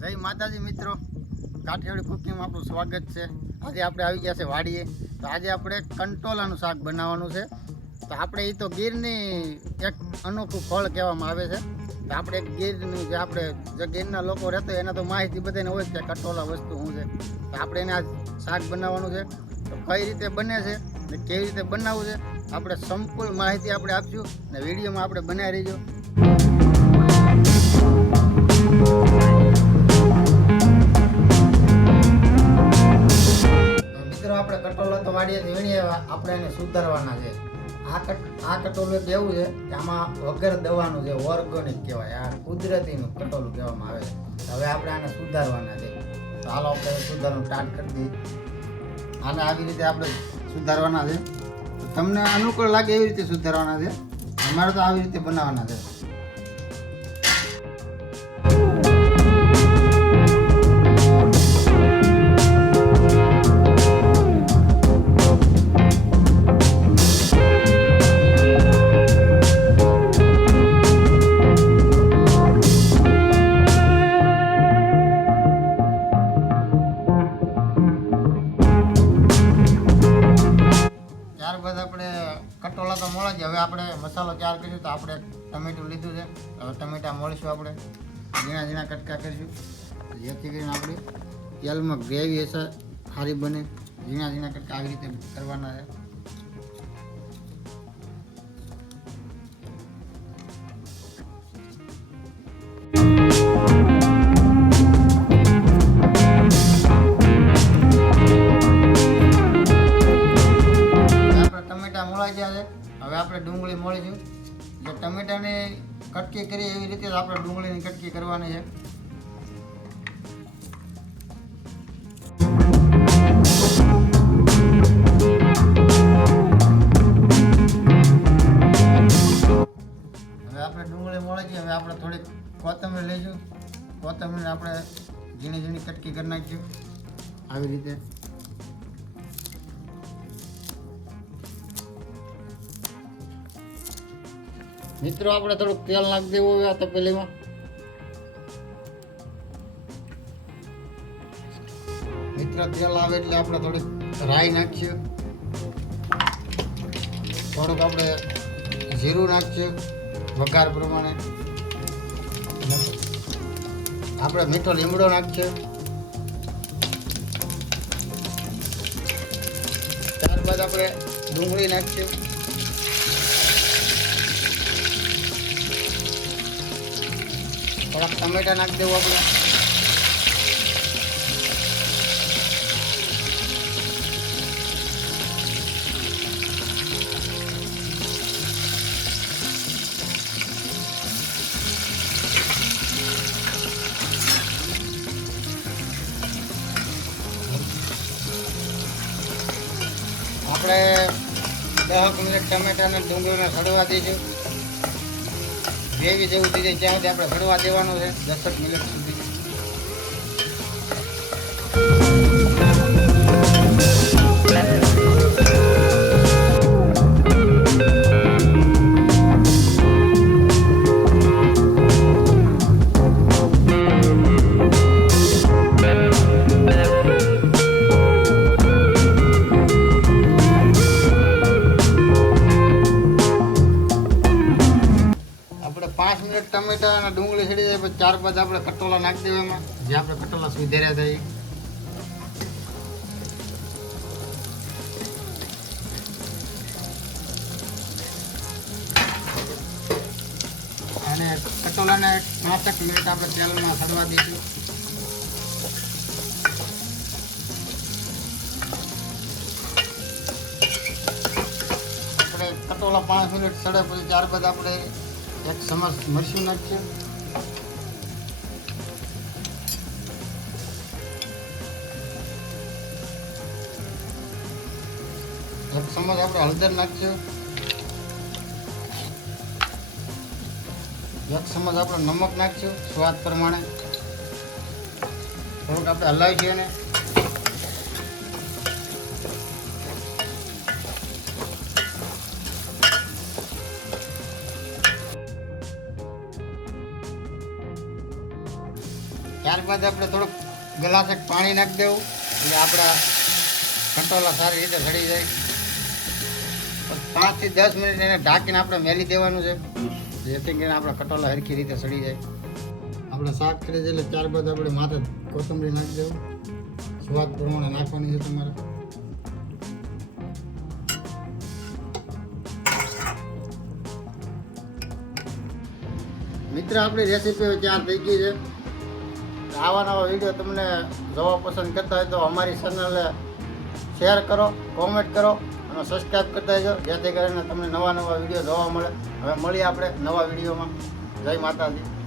જય માતાજી મિત્રો, કાઠિયાવાડી કુકિંગમાં આપણું સ્વાગત છે। આજે આપણે આવી ગયા છે વાડીએ। તો આજે આપણે કંટોલાનું શાક બનાવવાનું છે। તો આપણે એ તો ગીરની એક અનોખું ફળ કહેવામાં આવે છે। તો આપણે ગીરનું જે ગીરના લોકો રહેતો હોય એના તો માહિતી બધાને હોય કે કંટોલા વસ્તુ શું છે। તો આપણે એને આ શાક બનાવવાનું છે। તો કઈ રીતે બને છે ને કેવી રીતે બનાવવું છે આપણે સંપૂર્ણ માહિતી આપણે આપશું ને વિડીયોમાં આપણે બનાવી રહીજો। આપણે કટોલા તો વાડીએથી વીણીએ આપણે એને સુધારવાના છે। આ કટોલું એક એવું છે કે આમાં વગર દવાનું છે, ઓર્ગેનિક કહેવાય, આ કુદરતીનું કટોલું કહેવામાં આવે છે। હવે આપણે આને સુધારવાના છે। તો હાલો આપણે સુધારવાનું સ્ટાર્ટ કરી દઈએ। આને આવી રીતે આપણે સુધારવાના છે। તમને અનુકૂળ લાગે એવી રીતે સુધારવાના છે। અમારે તો આવી રીતે બનાવવાના છે। ત્યારબાદ આપણે કટોલા તો મોળા છે। હવે આપણે મસાલો તૈયાર કરીશું। તો આપણે ટમેટું લીધું છે। હવે ટમેટા મોળીશું, આપણે ઝીણા ઝીણા કટકા કરીશું જેથી કરીને આપણી તેલમાં ગ્રેવી હશે સારી બને। ઝીણા ઝીણા કટકા આવી રીતે કરવાના છે। મોળાઈ ગયા છે। હવે આપણે ડુંગળી મોળીશું। જે ટમેટાની કટકી કરી એવી રીતે આપણે ડુંગળીની કટકી કરવાની છે। હવે આપણે ડુંગળી મોળાઈ ગઈ। હવે આપણે થોડીક કોથમરી લઈશું। કોથમરીને આપણે ઝીણી ઝીણી કટકી કરી નાખીશું આવી રીતે। મિત્રો આપણે થોડુંક તેલ નાખી દેવું હોય આ તપેલીમાં। મિત્રો તેલ આવે એટલે આપણે થોડીક રાઈ નાખીશું, થોડુંક આપણે જીરું નાખીશું વઘાર પ્રમાણે, આપણે મીઠો લીમડો નાખીશું। ત્યારબાદ આપણે ડુંગળી નાખીશું, થોડાક ટમેટા નાખી દેવું આપણે। આપણે 10 મિનિટ ટમેટાને ડુંગળીને સડવા દઈશું। ગ્રેવી જેવું થઈ જાય ત્યાં સુધી આપણે સડવા દેવાનું છે 10 મિનિટ સુધી। આપણે 5 મિનિટ ટમેટા અને ડુંગળી સડી જાય પછી ત્યારબાદ આપણે કટોલા નાખી દેવા એમાં, જે આપણે કટોલા સુધાર્યા હતા એ। અને કટોલાને 5 મિનિટ આપણે તેલમાં સડવા દઈશું। આપણે કટોલા 5 મિનિટ સડે પછી ત્યારબાદ આપણે 1 ચમચ મરચું નાખીએ, એક ચમચ આપણે હળદર નાખીએ, 1 ચમચ આપણે નમક નાખીશું સ્વાદ પ્રમાણે। થોડુંક આપણે હલાવીશું એને। ત્યારબાદ આપણે થોડુંક ગ્લાસ એક પાણી નાખી દેવું એટલે આપણા કંટોલા સારી રીતે સડી જાય. 5 થી 10 મિનિટ એને ઢાંકીને આપણે મેલી દેવાનું છે જેથી કરીને આપણા કંટોલા હરખી રીતે સડી જાય. આપણે શાક કરી દઈએ એટલે ત્યારબાદ આપણે માથે કોથમરી નાખી દેવું. સ્વાદ પ્રમાણે નાખવાની છે તમારે. મિત્ર આપણી રેસીપી તૈયાર થઈ ગઈ છે. આવા નવા વિડીયો તમને જોવા પસંદ કરતા હોય તો અમારી ચેનલને શેર કરો, કોમેન્ટ કરો અને સબસ્ક્રાઈબ કરતા જજો જેથી કરીને તમને નવા વિડીયો જોવા મળે. હવે મળીએ આપણે નવા વિડીયોમાં. જય માતાજી.